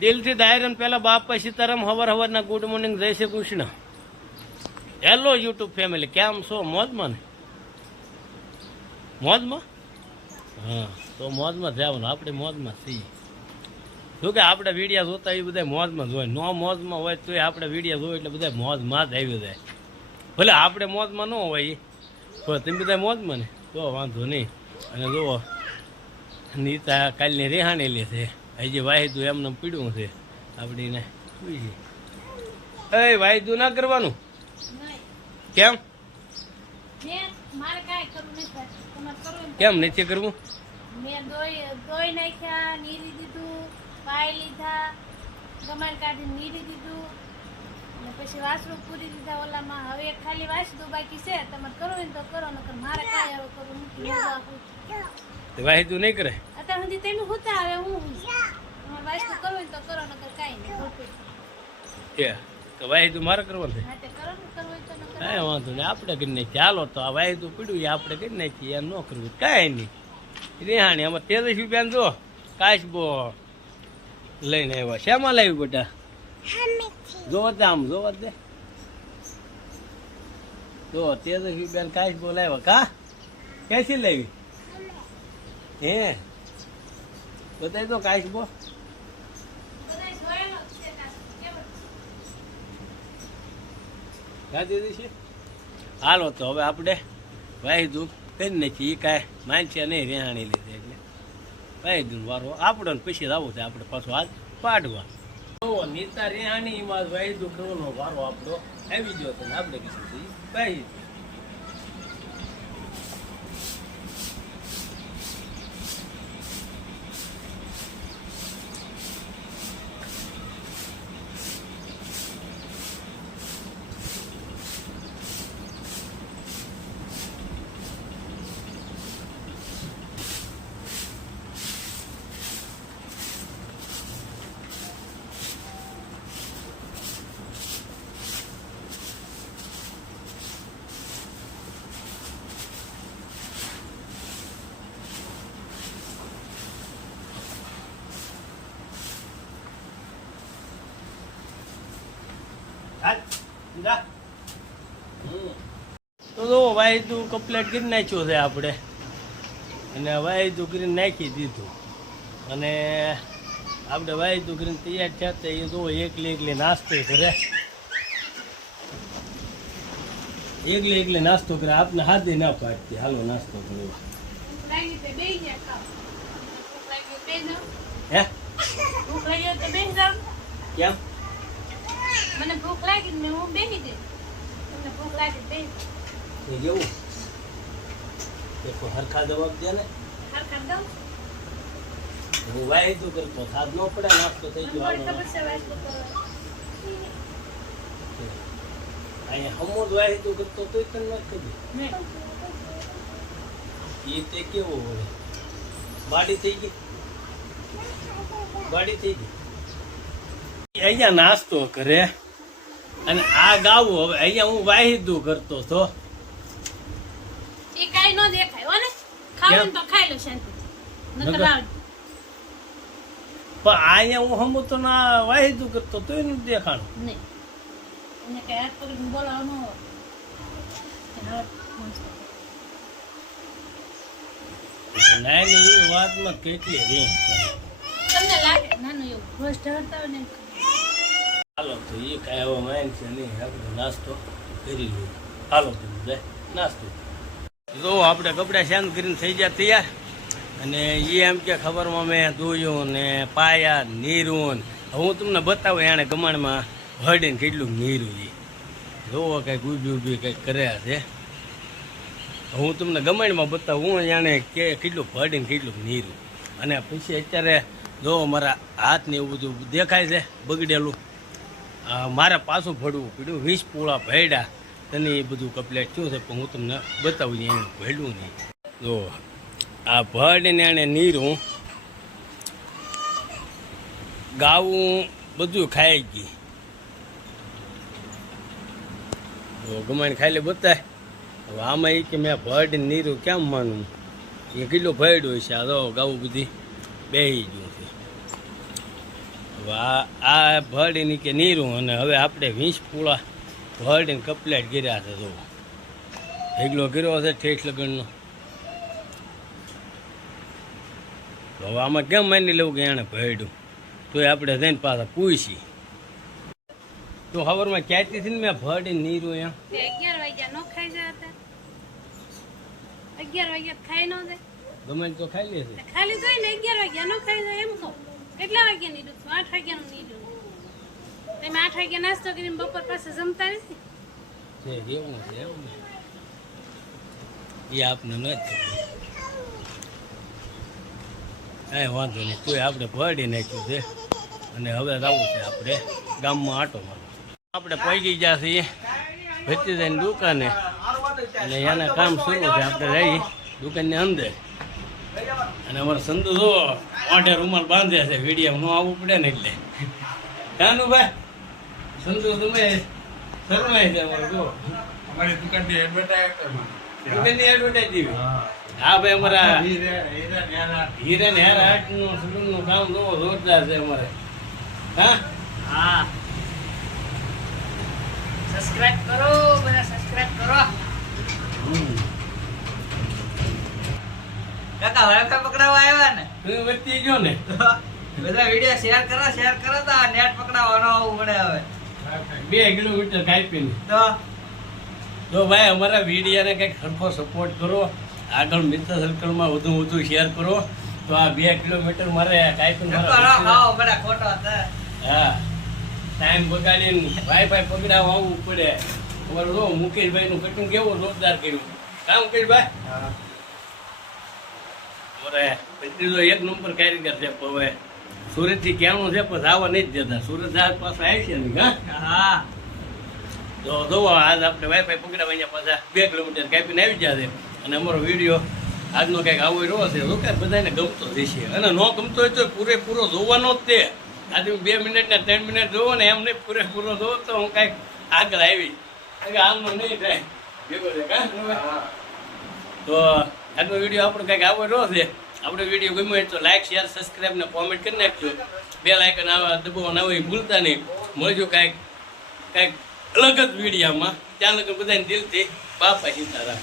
દિલથી દાયરન પહેલા બાપા સીતારામ હવારના ગુડ મોર્નિંગ જય Shri Krishna. Hello YouTube family, કેમ છો? મોજમાં ને? મોજમાં? હા, તો મોજમાં જવાનું. આપણે મોજમાં છીએ. શું કે આપણે વિડીયો જોતા એ બધા મોજમાં જ હોય. નો મોજમાં હોય તો આપણે વિડીયો જોયું એટલે બધા મોજમાં જ આવી જાય. ભલે આપણે મોજમાં ન હોય તો તમે બધા મોજમાં ને તો વાંધો નહીં. અને જુઓ નીતા કાલની રેહાણેલી છે, હજી વાહિદું એમને પીડ્યું છે. આપણે એ વાહિદું ના કરવાનું કેમ? કેમ નથી કરવું? પછી વાસણું પૂરી દીધા ઓલામાં. હવે ખાલી વાસણું બાકી છે. તમારે કરવું હોય તો કરો, નકર મારે કાંઈ હવે કરવું નથી. વાહિદું નહીં કરે અત્યાર સુધી તમે હોતા. હવે હું વાસણું કરવું હોય તો કરો, નકર કાંઈ નહીં. તો વાહિદું મારે કરવાનું છે. કાંઈ વાંધો નહીં, આપણે કરી નાખીએ. હાલો તો આ વાહિદું પીડ્યું એ આપણે કરી નાખીએ. એમ ન કરવું કાંઈ નહીં. રેહાણી આમાં તેજસ્વી બેન જો કાચબો લઈને આવ્યા. શેમાં લાવ્યું બેટા? જોવા દે, આમ જોવા દે. જો તેજસ્વી બેન કાચબો લાવ્યા. કા ક્યાંથી લાવી? હે બતાવી દો કાચબો. હાલો તો હવે આપણે વાહિદું કરી નાખીએ. એ કાંઈ માનશે નહીં, રેહાણી લીધે એટલે વાહિદું વારો આપણો ને પછી આવું છે આપણે પાછું હાથ પાડવા. નીતા રેહાણી માં વાહિદું કરવાનો વારો આપણો આવી ગયો હતો ને આપણે કીધું વાહિદું. તો જો વાહિદું કમ્પ્લીટ કરી નાખ્યું છે આપણે. અને વાહિદું કરીને નાખી દીધું. અને આપણે વાહિદું કરીને તૈયાર થયા. એ જો એકલી નાસ્તો કરે. એકલી નાસ્તો કરે. આપને હાથે ના પાડતી. હાલો નાસ્તો કરવા. હે કેમ? મને ભૂખ લાગી ને હું બેસી ગઈ. તમને ભૂખ લાગી બેસી જેવું હરખા જવાબ દે ને. હરખા દઉં હું વાહિદું કરતો થાદ ન પડે. નાસ્તો થઈ ગયો. અહીંયા હમોદ વાહિદું કરતો તોય તને ન કીધું. એ તે કેવો હોય? બાડી થઈ ગઈ. બાડી થઈ ગઈ. અહીંયા નાસ્તો કરે અને આ ગાવું. હવે અહીંયા હું વાહિદું કરતો હતો. એ કાઈ ન દેખાય હો ને. ખાવું તો ખાઈ લો શાંતિ. નકર આવ. પણ અહીંયા હું હમું તો ના વાહિદું કરતો તોય નથી દેખાણું. નહીં એને કઈ હાથ પકડીને બોલાવવાનો. નાની એવી વાતમાં કેટલી રે તમને લાગે નાનું એવું રોજ ઢળતા હોય ને. હાલો તો એ કાંઈ હવે માન છે નહીં. આપણે નાસ્તો કરી લઈએ. હાલો તો જાય નાસ્તો. જો આપણે કપડા શાંત કરીને થઈ ગયા તૈયાર. અને એ એમ કે ખબરમાં મેં દોયું ને પાયા નીરું. હું તમને બતાવું એણે ગમાણમાં હળીને કેટલું નીરું છે. જોવો કંઈક ઊભી કંઈક કર્યા છે. હું તમને ગમાણમાં બતાવું. હું જાણે કે કેટલું ભળીને કેટલું નીરું. અને પછી અત્યારે જો મારા હાથને એવું બધું દેખાય છે બગડેલું. મારે પાછું ભરવું પડ્યું. 20 પૂળા ભેડા તને એ બધું કમ્પ્લેટ થયું છે. પણ હું તમને બતાવું એનું ભેડું નહીં. જો આ ભળીને એને નીરું ગાવું બધું ખાઈ ગઈ. ગમાઈને ખાઈ લે બતાય. હવે આમાં એ કે મેં ભળીને નીરું કેમ માનું? એ કેટલું ભેડું છે. આ તો ગાવું બધી બેસી ગયું છે. તો આ ભરડીની કે નીરું અને હવે આપણે 20 પૂળા ભરડીને કપલેટ ગીર્યા છે. જો ઢેગલો ગીર્યો છે ઠેઠ લગનનો. તો હવે આમાં કેમ માની લેવું કે એણે ભરડ્યું, તોય આપણે જઈને પાછા પૂછી. તો ખબરમાં ક્યાંથી હતી ને મેં ભરડીને નીરું એમ 11 વાગ્યા નો ખાઈ જાય હતા. 11 વાગ્યા ખાઈ ન જાય. ગમે તો ખાઈ લે છે. ખાલી જોઈ ને 11 વાગ્યા નો ખાઈ જાય એમ કહું. કેટલા વાગ્યા નીડું છું? 8 વાગ્યાનું નીડું. તમે 8 વાગ્યા નાસ્તો કરીને બપોર પાસે જમતા નથી. છે એવું છે એવું ને એ આપને ન જ કાંઈ વાંધો નહીં. તોય આપણે ભરડી નાખ્યું છે અને હવે જવું છે આપણે ગામમાં આટો મારવા. આપણે પહોંચી ગયા છીએ ભત્રીજાની દુકાને અને એના કામ શરૂ છે. આપણે રહી દુકાનની અંદર અને અમારે સંતુ જો મોઢે રૂમાલ બાંધે છે. વિડીયો ન આવવું પડે ને એટલે કાનું ભાઈ સંતુ તમે શરમાય છે અમારે જો અમારી દુકાનની એડવર્ટાઈઝ દુકાનની એડવર્ટાઈઝ હા ભાઈ અમારા હીરા ને હેર આર્ટ નું સલૂન નું કામ જોવો જોરદાર છે અમારે. હા હા સબસ્ક્રાઇબ કરો, બધા સબસ્ક્રાઇબ કરો. કાકા વાઈફાઈ પકડાવવા આવ્યા ને તમે વચ્ચે ગયો ને બધા વિડિયો શેર કરો તો નેટ પકડાવવા ન આવવું પડે હવે 2 કિલોમીટર કાપીને. તો ભાઈ અમારા વિડીયોને કંઈક સરખો સપોર્ટ કરો, આગળ મિત્ર સર્કલમાં વધુ શેર કરો. તો આ 2 કિલોમીટર મારે કાપીને ખાઓ બધા ખોટો હતા. હા ટાઈમ બગાડીને વાઈફાઈ પકડાવવા આવવું પડે. તમારું જો મુકેશભાઈનું કટિંગ કેવું જોરદાર કર્યું. કામ મુકેશભાઈ અમારે ભત્રીજો 1 નંબર કારીગર છે. હવે સુરતથી ક્યાંનું છે પછી આવવા નહીં જ દેતા. સુરત આજ પાછા આવી છે ને હા તો જોવો આજ આપણે વાઈફાઈ પકડાવા અહીંયા પાછા 2 કિલોમીટર કાપીને આવી જશે. અને અમારો વિડીયો આજનો કંઈક આવો રહ્યો છે તો કે બધાને ગમતો થશે. અને ન ગમતો હોય તો પૂરેપૂરો જોવાનો જ તે. આજે 2 મિનિટ ને 3 મિનિટ જોવો ને એમ નહીં પૂરેપૂરો જોવો તો હું કાંઈક આગળ આવી આમનો નહીં થાય ભેગો છે કા. તો આજનો વિડીયો આપણો કંઈક આવો રહ્યો છે. આપણે વિડીયો ગમ્યો હોય તો લાઈક શેર સબસ્ક્રાઈબ ને કોમેન્ટ કરી નાખજો. બેલ આઇકન આવા દબાવવાના હોય ભૂલતા નહીં. મળજો કાંઈક અલગ જ વિડીયોમાં. ત્યાં લગન બધાને દિલથી બાપા સીતારામ.